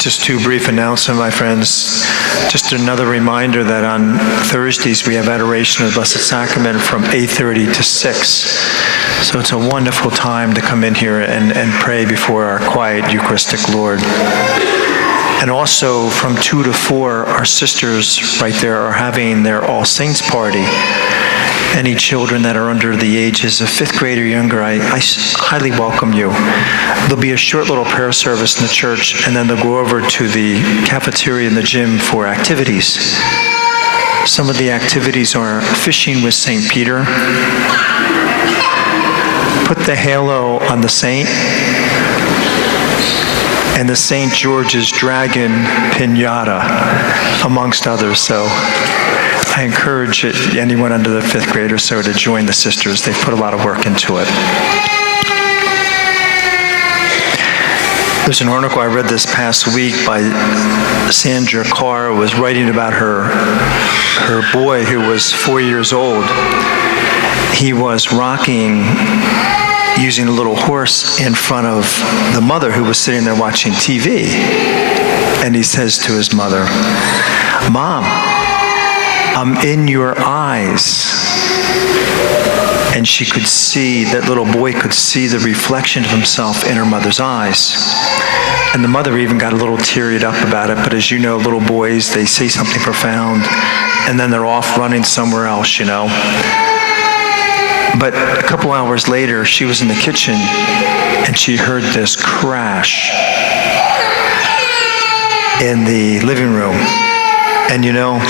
Just two brief announcements, my friends. Just another reminder that on Thursdays we have Adoration of the Blessed Sacrament from 8:30 to 6. So it's a wonderful time to come in here and pray before our quiet Eucharistic Lord. And also from 2 to 4, our sisters right there are having their All Saints party. Any children that are under the ages of 5th grade or younger, I highly welcome you. There'll be a short little prayer service in the church, and then they'll go over to the cafeteria in the gym for activities. Some of the activities are fishing with St. Peter, put the halo on the saint, and the St. George's Dragon Piñata, amongst others. So I encourage anyone under the 5th grade or so to join the sisters. They've put a lot of work into it. There's an article I read this past week by Sandra Carr, who was writing about her boy who was 4 years old. He was rocking using a little horse in front of the mother who was sitting there watching TV. And he says to his mother, "Mom, I'm in your eyes." And she could see, that little boy could see the reflection of himself in her mother's eyes. And the mother even got a little tearied up about it. But as you know, little boys, they say something profound, and then they're off running somewhere else, you know. But a couple hours later, she was in the kitchen, and she heard this crash in the living room. And you know,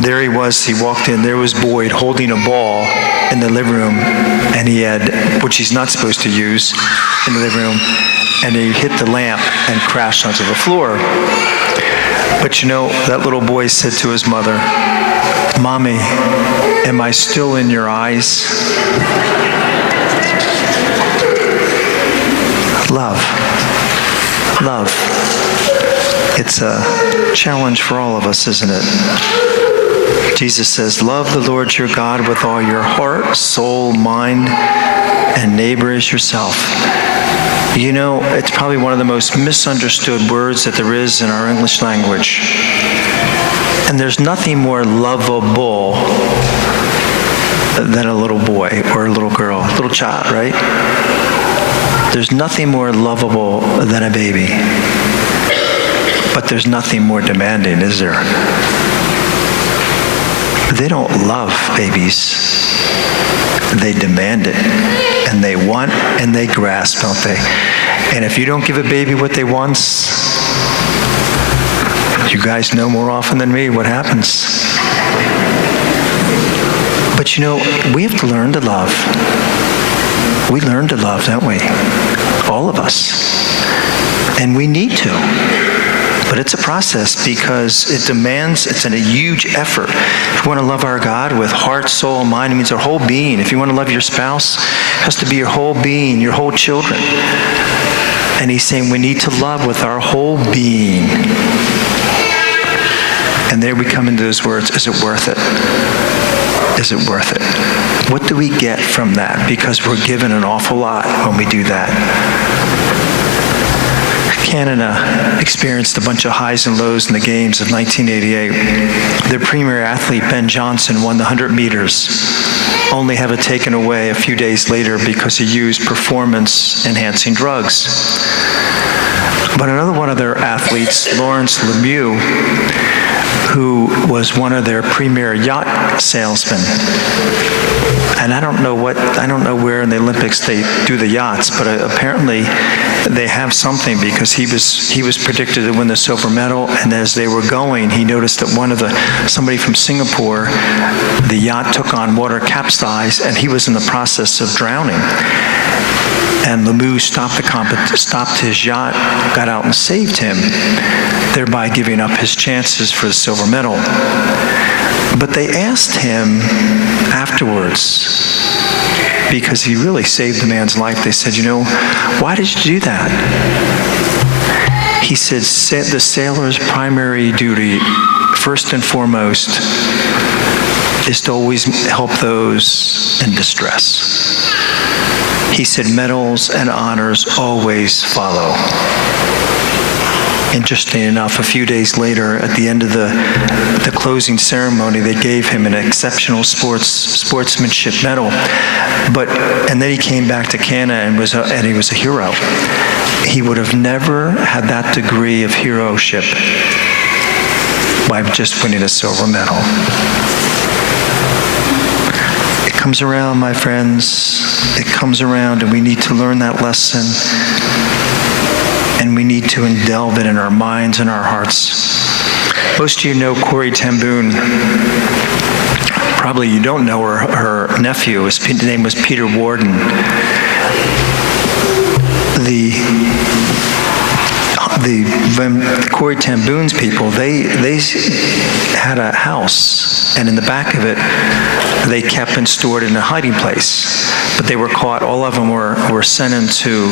there he was, he walked in, there was Boyd holding a ball in the living room, and he had, which he's not supposed to use in the living room, and he hit the lamp and crashed onto the floor. But you know, that little boy said to his mother, "Mommy, am I still in your eyes?" Love. Love. It's a challenge for all of us, isn't it? Jesus says, "Love the Lord your God with all your heart, soul, mind, and neighbor as yourself." You know, it's probably one of the most misunderstood words that there is in our English language. And there's nothing more lovable than a little boy or a little girl, a little child, right? There's nothing more lovable than a baby. But there's nothing more demanding, is there? They don't love babies. They demand it. And they want and they grasp, don't they? And if you don't give a baby what they want, you guys know more often than me what happens. But you know, we have to learn to love. We learn to love, don't we? All of us. And we need to. But it's a process because it demands, it's a huge effort. If you want to love our God with heart, soul, mind, it means our whole being. If you want to love your spouse, it has to be your whole being, your whole children. And he's saying we need to love with our whole being. And there we come into those words, is it worth it? Is it worth it? What do we get from that? Because we're given an awful lot when we do that. Canada experienced a bunch of highs and lows in the games of 1988. Their premier athlete, Ben Johnson, won the 100 meters, only have it taken away a few days later because he used performance-enhancing drugs. But another one of their athletes, Lawrence Lemieux, who was one of their premier yacht salesmen, and I don't know where in the Olympics they do the yachts, but apparently they have something because he was predicted to win the silver medal, and as they were going, he noticed that somebody from Singapore, the yacht took on water, capsized, and he was in the process of drowning. And Lemieux stopped his yacht, got out and saved him, thereby giving up his chances for the silver medal. But they asked him afterwards, because he really saved the man's life, they said, "You know, why did you do that?" He said, "The sailor's primary duty, first and foremost, is to always help those in distress." He said, "Medals and honors always follow." Interesting enough, a few days later, at the end of the closing ceremony, they gave him an exceptional sportsmanship medal. And then he came back to Canada and he was a hero. He would have never had that degree of heroship by just winning a silver medal. It comes around, my friends. It comes around, and we need to learn that lesson. And we need to delve it in our minds and our hearts. Most of you know Corrie ten Boom. Probably you don't know her nephew. His name was Peter Warden. When Corrie ten Boom's people, they had a house, and in the back of it, they kept and stored in a hiding place. But they were caught. All of them were sent into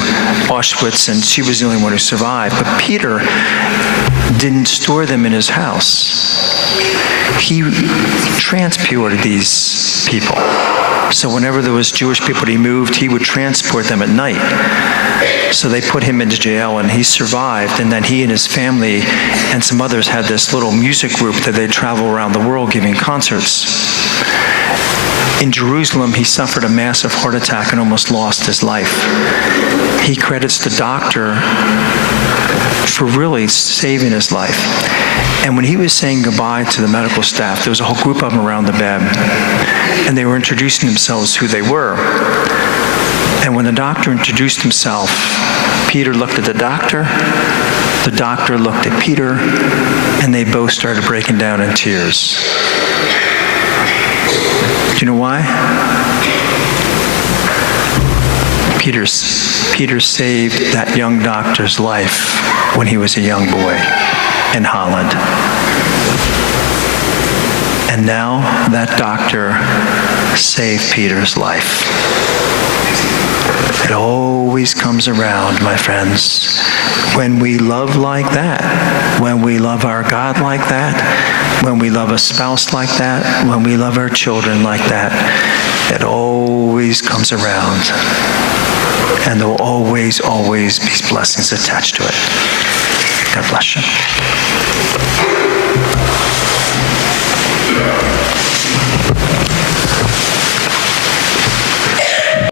Auschwitz, and she was the only one who survived. But Peter didn't store them in his house. He transported these people. So whenever there was Jewish people he moved, he would transport them at night. So they put him into jail, and he survived. And then he and his family and some others had this little music group that they'd travel around the world giving concerts. In Jerusalem, he suffered a massive heart attack and almost lost his life. He credits the doctor for really saving his life. And when he was saying goodbye to the medical staff, there was a whole group of them around the bed, and they were introducing themselves who they were. And when the doctor introduced himself, Peter looked at the doctor looked at Peter, and they both started breaking down in tears. Do you know why? Peter saved that young doctor's life when he was a young boy in Holland. And now that doctor saved Peter's life. It always comes around, my friends. When we love like that, when we love our God like that, when we love a spouse like that, when we love our children like that, it always comes around. And there will always, always be blessings attached to it. God bless you.